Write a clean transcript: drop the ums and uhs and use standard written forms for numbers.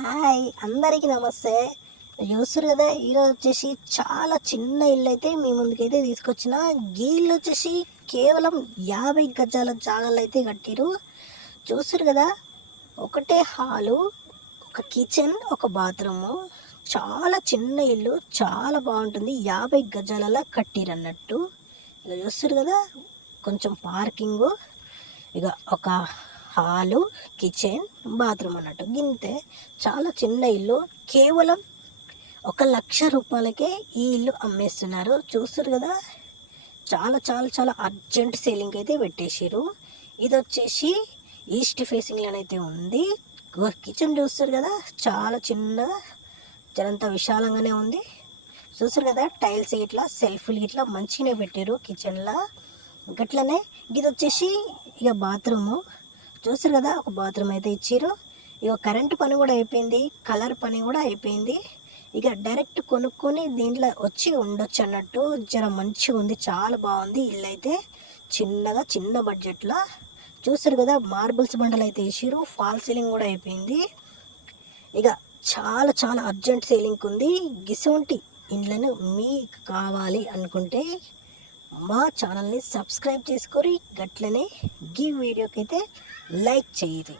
Hi అందరికీ నమస్తే. చూస్తారు కదా, ఈరోజు వచ్చేసి చాలా చిన్న ఇల్లు అయితే మీ ముందుకైతే తీసుకొచ్చిన. ఈ ఇల్లు వచ్చేసి కేవలం 50 గజాల జాగాలు అయితే కట్టిరు. చూస్తారు కదా, ఒకటే హాలు, ఒక కిచెన్, ఒక బాత్రూము. చాలా చిన్న ఇల్లు, చాలా బాగుంటుంది. 50 గజాలలో కట్టిరు అన్నట్టు. ఇక చూస్తారు కదా, కొంచెం పార్కింగు, ఇక ఒక హాలు, కిచెన్, బాత్రూమ్ అన్నట్టు. గింతే, చాలా చిన్న ఇల్లు. కేవలం 1,00,000 రూపాయలకే ఈ ఇల్లు అమ్మేస్తున్నారు. చూస్తారు కదా, చాలా చాలా చాలా అర్జెంట్ సేలింగ్ అయితే పెట్టేసారు. ఇది వచ్చేసి ఈస్ట్ ఫేసింగ్లోనైతే ఉంది. కిచెన్ చూస్తారు కదా, చాలా చిన్నగా, జరంత విశాలంగానే ఉంది. చూస్తారు కదా, టైల్స్ ఇట్లా, సెల్ఫ్లు ఇట్లా మంచిగానే పెట్టారు కిచెన్లో. గట్లనే ఇది వచ్చేసి ఇక బాత్రూము. చూస్తారు కదా, ఒక బాత్రూమ్ అయితే ఇచ్చారు. ఇక కరెంటు పని కూడా అయిపోయింది, కలర్ పని కూడా అయిపోయింది. ఇక డైరెక్ట్ కొనుక్కొని దీంట్లో వచ్చి ఉండొచ్చు అన్నట్టు. జర మంచిగా ఉంది, చాలా బాగుంది ఇల్లు అయితే. చిన్నగా, చిన్న బడ్జెట్లో. చూస్తారు కదా, మార్బుల్స్ బండలు అయితే వేసారు, ఫాల్ సీలింగ్ కూడా అయిపోయింది. ఇక చాలా చాలా అర్జెంట్ సేలింగ్ ఉంది. గిసొంటి ఇండ్లను మీకు కావాలి అనుకుంటే మా ఛానల్ని సబ్స్క్రైబ్ చేసుకొని గట్లనే ఈ వీడియోకి అయితే లైక్ చేయండి.